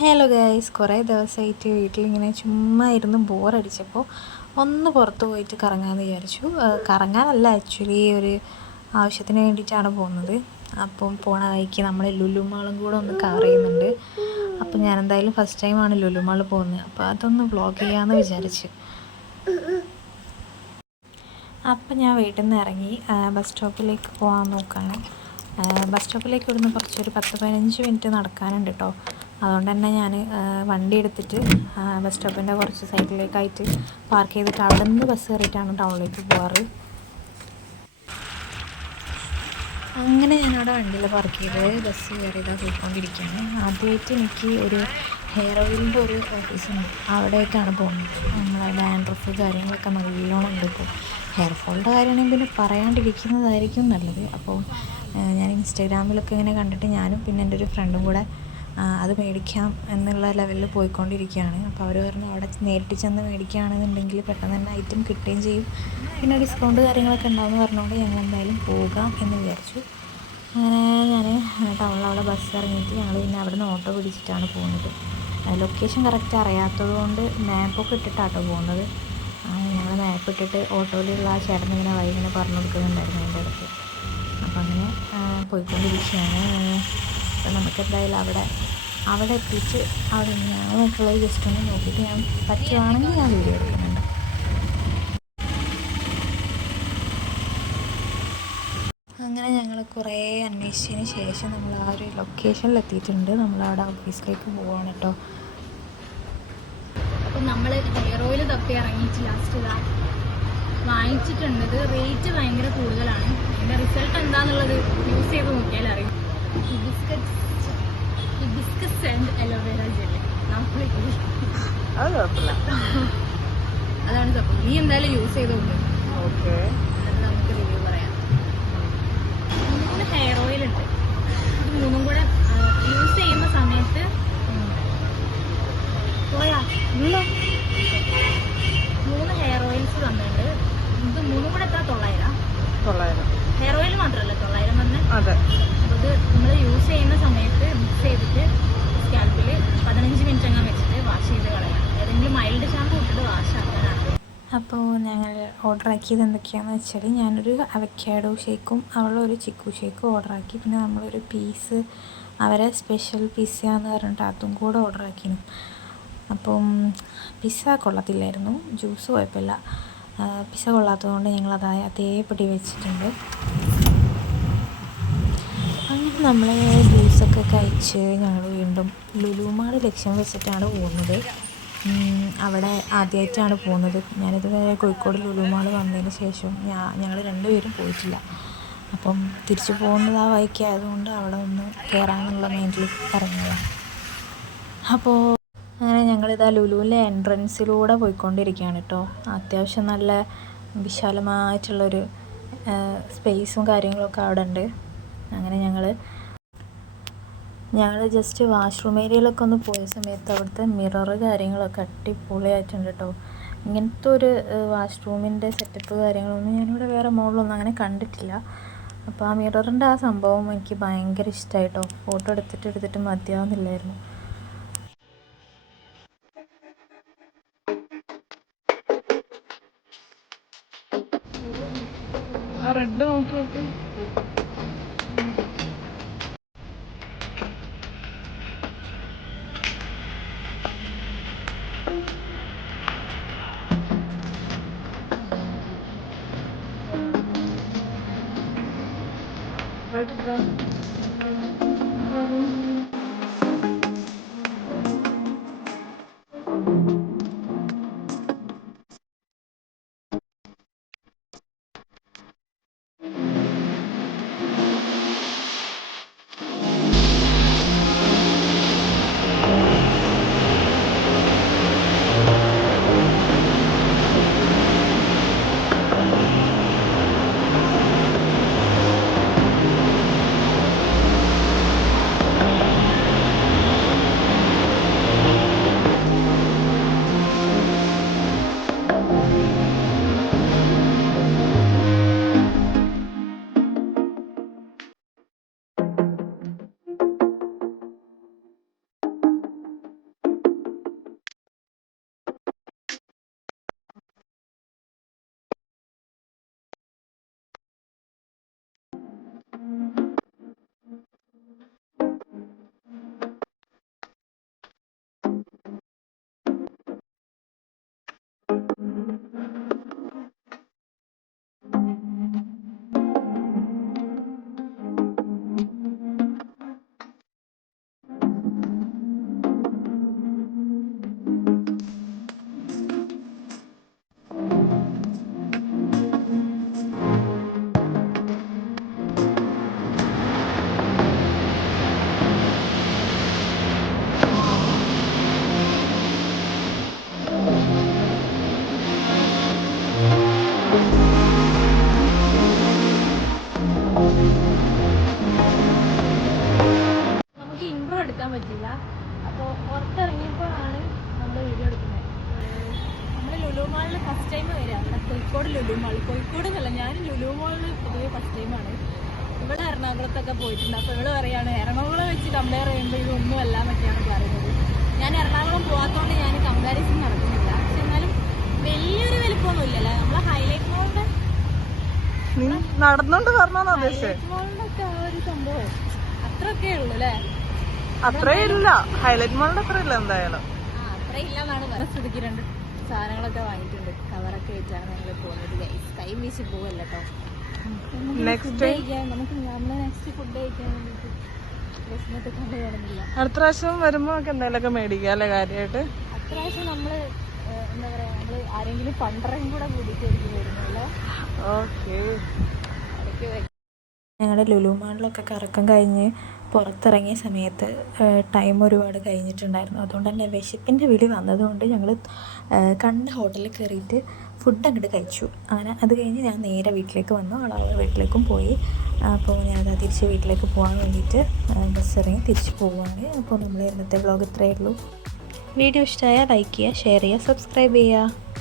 Hello guys, കുറേ ദിവസമായിട്ട് വീട്ടിലിങ്ങനെ ചുമ്മാ ഇരുന്ന് ബോറടിച്ചപ്പോൾ ഒന്ന് പുറത്ത് പോയിട്ട് കറങ്ങാമെന്ന് വിചാരിച്ചു. കറങ്ങാനല്ല, ആക്ച്വലി ഒരു ആവശ്യത്തിന് വേണ്ടിയിട്ടാണ് പോകുന്നത്. അപ്പം പോണ വഴിക്ക് നമ്മൾ ലുലു മാളും കൂടെ ഒന്ന് കവർ ചെയ്യുന്നുണ്ട്. അപ്പം ഞാൻ എന്തായാലും ഫസ്റ്റ് ടൈമാണ് ലുലു മാളിൽ പോകുന്നത്, അപ്പോൾ അതൊന്ന് വ്ളോഗ് ചെയ്യാമെന്ന് വിചാരിച്ചു. അപ്പം ഞാൻ വീട്ടിൽ നിന്ന് ഇറങ്ങി ബസ് സ്റ്റോപ്പിലേക്ക് പോകാൻ നോക്കുകയാണ്. ബസ് സ്റ്റോപ്പിലേക്ക് ഇവിടുന്ന് കുറച്ചൊരു 10-15 മിനിറ്റ് നടക്കാനുണ്ട് കേട്ടോ. അതുകൊണ്ട് തന്നെ ഞാൻ വണ്ടി എടുത്തിട്ട് ബസ് സ്റ്റോപ്പിൻ്റെ കുറച്ച് സൈഡിലേക്കായിട്ട് പാർക്ക് ചെയ്തിട്ട് അവിടെ നിന്ന് ബസ് കയറിയിട്ടാണ് ടൗണിലേക്ക് പോകാറ്. അങ്ങനെ ഞാനവിടെ വണ്ടിയിൽ പാർക്ക് ചെയ്ത് ബസ് കയറിയതാണ് പോയിക്കൊണ്ടിരിക്കുകയാണ്. ആദ്യമായിട്ട് എനിക്ക് ഒരു ഹെയർ ഓയിലിൻ്റെ ഒരു ഓഫീസുണ്ട്, അവിടേക്കാണ് പോകുന്നത്. നമ്മളെ ഡാൻഡ്രഫ് കാര്യങ്ങളൊക്കെ നല്ലോണം ഉണ്ട്. ഇപ്പോൾ ഹെയർ ഫോളിൻ്റെ കാര്യമാണെങ്കിൽ പിന്നെ പറയാണ്ടിരിക്കുന്നതായിരിക്കും നല്ലത്. അപ്പോൾ ഞാൻ ഇൻസ്റ്റാഗ്രാമിലൊക്കെ ഇങ്ങനെ കണ്ടിട്ട് ഞാനും പിന്നെ എൻ്റെ ഒരു ഫ്രണ്ടും കൂടെ അത് മേടിക്കാം എന്നുള്ള ലെവലിൽ പോയിക്കൊണ്ടിരിക്കുകയാണ്. അപ്പോൾ അവർ പറഞ്ഞു അവിടെ നേരിട്ട് ചെന്ന് മേടിക്കുകയാണെന്നുണ്ടെങ്കിൽ പെട്ടെന്ന് തന്നെ ഐറ്റം കിട്ടുകയും ചെയ്യും, പിന്നെ ഡിസ്കൗണ്ട് കാര്യങ്ങളൊക്കെ ഉണ്ടാവുമെന്ന് പറഞ്ഞുകൊണ്ട് ഞങ്ങൾ എന്തായാലും പോകാം എന്ന് വിചാരിച്ചു. അങ്ങനെ ഞാൻ ടൗണിലവിടെ ബസ് ഇറങ്ങിയിട്ട് ഞങ്ങൾ പിന്നെ അവിടെ നിന്ന് ഓട്ടോ പിടിച്ചിട്ടാണ് പോകുന്നത്. ലൊക്കേഷൻ കറക്റ്റ് അറിയാത്തത് കൊണ്ട് മാപ്പൊക്കെ ഇട്ടിട്ടാട്ടോ പോകുന്നത്. ഞങ്ങൾ മാപ്പ് ഇട്ടിട്ട് ഓട്ടോയിലുള്ള ആ ചേട്ടൻ ഇങ്ങനെ വഴി ഇങ്ങനെ പറഞ്ഞു കൊടുക്കുന്നുണ്ടായിരുന്നു എൻ്റെ അടുത്ത്. അപ്പം അങ്ങനെ പോയിക്കൊണ്ടിരിക്കുകയാണ്. അപ്പം നമുക്ക് എന്തായാലും അവിടെ എത്തിയിട്ട് അവിടെ ഞങ്ങൾക്കുള്ളത് ജസ്റ്റ് ഒന്ന് നോക്കിയിട്ട് ഞാൻ പറ്റുവാണെങ്കിൽ ഞാൻ വീഡിയോ എടുക്കുന്നുണ്ട്. അങ്ങനെ ഞങ്ങൾ കുറേ അന്വേഷിച്ചതിന് ശേഷം നമ്മൾ ആ ഒരു ലൊക്കേഷനിൽ എത്തിയിട്ടുണ്ട്. നമ്മളവിടെ ഓഫീസിലേക്ക് പോവാണ് കേട്ടോ. അപ്പം നമ്മൾ ഹെയർ ഓയിൽ തപ്പി ഇറങ്ങിയിട്ട് ലാസ്റ്റ് വാങ്ങിച്ചിട്ടുണ്ട്. റേറ്റ് ഭയങ്കര കൂടുതലാണ്. അതിൻ്റെ റിസൾട്ട് എന്താണെന്നുള്ളത് യൂസ് ചെയ്ത് നോക്കിയാൽ അറിയും. ഹിബിസ്കസ് ആൻഡ് അലോവേര ജെല്ല് അതാണ് തപ്പം. നീ എന്തായാലും യൂസ് ചെയ്ത് നോക്കും. ഓക്കെ, എന്നിട്ട് നമുക്ക് റിവ്യൂ പറയാം. 3 ഹെയർ ഓയിൽ ഉണ്ട്. ഇത് 3 കൂടെ യൂസ് ചെയ്യുന്ന സമയത്ത് പോയാ 3 ഹെയർ ഓയിൽസ് തന്നിട്ടുണ്ട്. ഇത് 3 കൂടെ എത്ര? 900 ഹെയർ ഓയിൽ മാത്രമല്ല 900 തന്നെ. അതെ. അപ്പോൾ ഇത് നമ്മൾ യൂസ് ചെയ്യുന്ന സമയത്ത് മിക്സ് ചെയ്തിട്ട് സ്കാൽപ്പിൽ 15 മിനിറ്റ് അങ്ങ് വെച്ചിട്ട് വാഷ് ചെയ്ത് കളയാം. ഏതെങ്കിലും മൈൽഡ് ഷാമ്പു ഇട്ടിട്ട് വാഷ് ആക്കാനാണ്. അപ്പോൾ ഞങ്ങൾ ഓർഡർ ആക്കിയത് എന്തൊക്കെയാണെന്ന് വെച്ചാൽ ഞാനൊരു അവക്കാഡോ ഷേക്കും അവളൊരു ചിക്കു ഷേക്കും ഓർഡറാക്കി. പിന്നെ നമ്മളൊരു പീസ് അവരെ സ്പെഷ്യൽ പിസ്സയെന്ന് പറഞ്ഞിട്ട് അതും കൂടെ ഓർഡർ ആക്കിയിരുന്നു. അപ്പം പിസ്സ കൊള്ളത്തില്ലായിരുന്നു, ജ്യൂസ് കുഴപ്പമില്ല. പിസ്സ കൊള്ളാത്തതുകൊണ്ട് ഞങ്ങളത് അതേപടി വെച്ചിട്ടുണ്ട്. അങ്ങനെ നമ്മൾ ജ്യൂസൊക്കെ കഴിച്ച് ഞങ്ങൾ വീണ്ടും ലുലു മാൾ ലക്ഷ്യം വെച്ചിട്ടാണ് പോകുന്നത്. അവിടെ ആദ്യമായിട്ടാണ് പോകുന്നത്. ഞാനിതുവരെ കോഴിക്കോട് ലുലു മാൾ വന്നതിന് ശേഷം ഞങ്ങൾ രണ്ടുപേരും പോയിട്ടില്ല. അപ്പം തിരിച്ചു പോകുന്നത് ആ വഴിക്കായതുകൊണ്ട് അവിടെ ഒന്ന് കയറാമെന്നുള്ള മൈൻഡിൽ ഇറങ്ങിയതാണ്. അപ്പോൾ അങ്ങനെ ഞങ്ങളിതാ ലുലുവിലെ എൻട്രൻസിലൂടെ പോയിക്കൊണ്ടിരിക്കുകയാണ് കേട്ടോ. അത്യാവശ്യം നല്ല വിശാലമായിട്ടുള്ളൊരു സ്പേസും കാര്യങ്ങളൊക്കെ അവിടെ ഉണ്ട്. അങ്ങനെ ഞങ്ങൾ ജസ്റ്റ് വാഷ്റൂം ഏരിയയിലൊക്കെ ഒന്ന് പോയ സമയത്ത് അവിടുത്തെ മിറർ കാര്യങ്ങളൊക്കെ അടിപൊളിയായിട്ടുണ്ട് കേട്ടോ. ഇങ്ങനത്തെ ഒരു വാഷ്റൂമിൻ്റെ സെറ്റപ്പ് കാര്യങ്ങളൊന്നും ഞാനിവിടെ വേറെ മോളിലൊന്നും അങ്ങനെ കണ്ടിട്ടില്ല. അപ്പോൾ ആ മിററിൻ്റെ ആ സംഭവം എനിക്ക് ഭയങ്കര ഇഷ്ടമായിട്ടോ. ഫോട്ടോ എടുത്തിട്ട് മതിയാവുന്നില്ലായിരുന്നു. റെഡ് നോക്കി അപ്പോൾ പുറത്തിറങ്ങിയപ്പോഴാണ് നമ്മൾ വീഡിയോ എടുക്കുന്നത്. നമ്മൾ ലുലു മാളിൽ ഫസ്റ്റ് ടൈം വരിക. അവിടെ കോഴിക്കോട് ലുലു മാൾ, കോഴിക്കോട് എന്നല്ല, ഞാൻ ലുലു മാളിൽ പൊതുവെ ഫസ്റ്റ് ടൈമാണ്. ഇവിടെ എറണാകുളത്തൊക്കെ പോയിട്ടുണ്ട്. അപ്പോൾ ഇവിടെ പറയുകയാണ് എറണാകുളം വെച്ച് കമ്പയർ ചെയ്യുമ്പോൾ ഇതൊന്നും അല്ല എന്നൊക്കെയാണ് പറയുന്നത്. ഞാൻ എറണാകുളം പോകാത്തതുകൊണ്ട് ഞാൻ കമ്പാരിസൺ നടക്കുന്നില്ല. പക്ഷെ എന്നാലും വലിയൊരു വലിപ്പമൊന്നും ഇല്ലല്ലേ. നമ്മളെ ഹൈലൈറ്റ് മോളിൻ്റെ നടന്നോണ്ട് പറഞ്ഞാണോ ഹൈലൈറ്റ് മോളിൻ്റെ ഒക്കെ ആ ഒരു സംഭവം അത്രയൊക്കെ ഉള്ളൂ അല്ലേ? അത്രേ ഇല്ല, ഹൈലൈറ്റ് മോളിന്റെ അത്ര ഇല്ല എന്തായാലും. അത്ര ഇല്ലെന്നാണ് പറയുന്നത്. സ്ഥിതിക്ക് 2 സാധനങ്ങളൊക്കെ വാങ്ങിയിട്ടുണ്ട്. കവറൊക്കെ വെച്ചാണ് ഞങ്ങൾ പോകുന്നത്. കൈ വീശി പോവല്ല കേട്ടോ. നെക്സ്റ്റ് നമുക്ക് നമ്മളെ നെക്സ്റ്റ് ഫുഡ് കഴിക്കാൻ വേണ്ടിയിട്ട് വിഷമത്തെ കണ്ടു കാണുന്നില്ല. അടുത്ത പ്രാവശ്യം വരുമ്പോ നമുക്ക് എന്തെങ്കിലുമൊക്കെ മേടിക്കാം അല്ലെ കാര്യമായിട്ട്. അത്യാവശ്യം നമ്മള് എന്താ പറയാ, നമ്മള് ആരെങ്കിലും പണ്ടറയും കൂടെ കൂടിയിട്ടായിരിക്കും വരുന്നല്ലേ. ഓക്കെ, ഞങ്ങളുടെ ലുലു മാളിലൊക്കെ കറക്കം കഴിഞ്ഞ് പുറത്തിറങ്ങിയ സമയത്ത് ടൈം ഒരുപാട് കഴിഞ്ഞിട്ടുണ്ടായിരുന്നു. അതുകൊണ്ട് തന്നെ വിശപ്പിൻ്റെ വിളി വന്നതുകൊണ്ട് ഞങ്ങൾ കണ്ട ഹോട്ടലിൽ കയറിയിട്ട് ഫുഡ് അങ്ങോട്ട് കഴിച്ചു. അങ്ങനെ അത് കഴിഞ്ഞ് ഞാൻ നേരെ വീട്ടിലേക്ക് വന്നു. അവളെ വീട്ടിലേക്കും പോയി. അപ്പോൾ ഞാനത് തിരിച്ച് വീട്ടിലേക്ക് പോകാൻ വേണ്ടിയിട്ട് ബസ് ഇറങ്ങി തിരിച്ച് പോവുകയാണ്. അപ്പോൾ നമ്മൾ ഇന്നത്തെ വ്ളോഗ് ഇത്രയേ ഉള്ളൂ. വീഡിയോ ഇഷ്ടമായാൽ ലൈക്ക് ചെയ്യുക, ഷെയർ ചെയ്യുക, സബ്സ്ക്രൈബ് ചെയ്യുക.